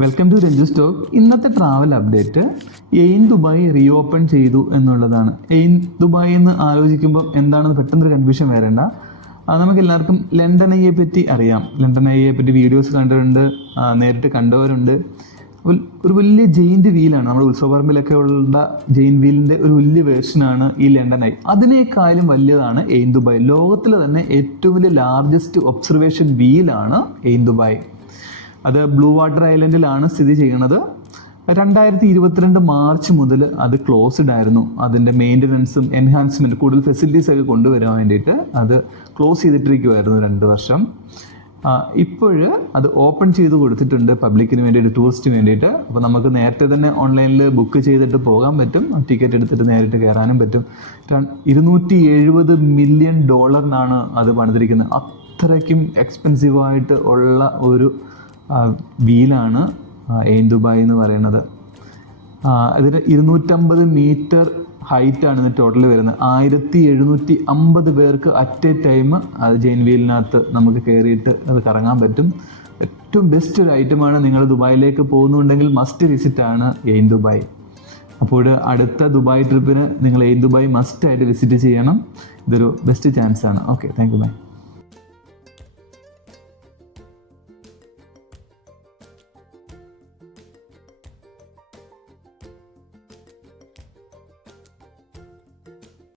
Welcome to Ranju stock. ഇന്നത്തെ travel update Ain Dubai reopen ചെയ്തു എന്നുള്ളതാണ്. എയിൻ ദുബായ് എന്ന് ആലോചിക്കുമ്പോൾ എന്താണെന്ന് പെട്ടെന്നൊരു കൺഫ്യൂഷൻ വരേണ്ട. നമുക്ക് എല്ലാവർക്കും ലണ്ടൻ ഐയെ പറ്റി അറിയാം. ലണ്ടൻ ഐയെ പറ്റി വീഡിയോസ് കണ്ടിട്ടുണ്ട്, നേരിട്ട് കണ്ടവരുണ്ട്. ഒരു വലിയ ജെയിൻറ്റ് വീലാണ്, നമ്മുടെ ഉത്സവപ്പറമ്പിലൊക്കെ ഉള്ള ജെയിൻ വീലിൻ്റെ ഒരു വലിയ വേർഷനാണ് ഈ ലണ്ടൻ ഐ. അതിനേക്കാളും വലിയതാണ് എയിൻ ദുബായ്. ലോകത്തിലെ തന്നെ ഏറ്റവും വലിയ ലാർജസ്റ്റ് ഒബ്സർവേഷൻ വീലാണ് എയിൻ ദുബായ്. അത് ബ്ലൂ വാട്ടർ ഐലൻഡിലാണ് സ്ഥിതി ചെയ്യുന്നത്. 2022 മാർച്ച് മുതൽ അത് ക്ലോസ്ഡ് ആയിരുന്നു. അതിൻ്റെ മെയിൻ്റനൻസും എൻഹാൻസ്മെൻറ്റ് കൂടുതൽ ഫെസിലിറ്റീസ് ഒക്കെ കൊണ്ടുവരാൻ വേണ്ടിയിട്ട് അത് ക്ലോസ് ചെയ്തിട്ടിരിക്കുമായിരുന്നു 2 വർഷം. ഇപ്പോൾ അത് ഓപ്പൺ ചെയ്ത് കൊടുത്തിട്ടുണ്ട് പബ്ലിക്കിന് വേണ്ടിയിട്ട്, ടൂറിസ്റ്റിന് വേണ്ടിയിട്ട്. അപ്പോൾ നമുക്ക് നേരത്തെ തന്നെ ഓൺലൈനിൽ ബുക്ക് ചെയ്തിട്ട് പോകാൻ പറ്റും, ടിക്കറ്റ് എടുത്തിട്ട് നേരിട്ട് കയറാനും പറ്റും. $270 മില്യൺ അത് പണിതിരിക്കുന്നത്. അത്രയ്ക്കും എക്സ്പെൻസീവായിട്ട് ഉള്ള ഒരു വീലാണ് എയിൻ ദുബായ് എന്ന് പറയുന്നത്. ഇതിന് 250 മീറ്റർ ഹൈറ്റാണ് ഇതിന് ടോട്ടൽ വരുന്നത്. 1750 പേർക്ക് അറ്റ് എ ടൈം അത് ജെയിൻ വീലിനകത്ത് നമുക്ക് കയറിയിട്ട് അത് കറങ്ങാൻ പറ്റും. ഏറ്റവും ബെസ്റ്റ് ഒരു ഐറ്റമാണ്. നിങ്ങൾ ദുബായിലേക്ക് പോകുന്നുണ്ടെങ്കിൽ മസ്റ്റ് വിസിറ്റ് ആണ് എയിൻ ദുബായ്. അപ്പോൾ അടുത്ത ദുബായ് ട്രിപ്പിന് നിങ്ങൾ എയിൻ ദുബായ് മസ്റ്റ് ആയിട്ട് വിസിറ്റ് ചെയ്യണം. ഇതൊരു ബെസ്റ്റ് ചാൻസ് ആണ്. Okay, thank you, by.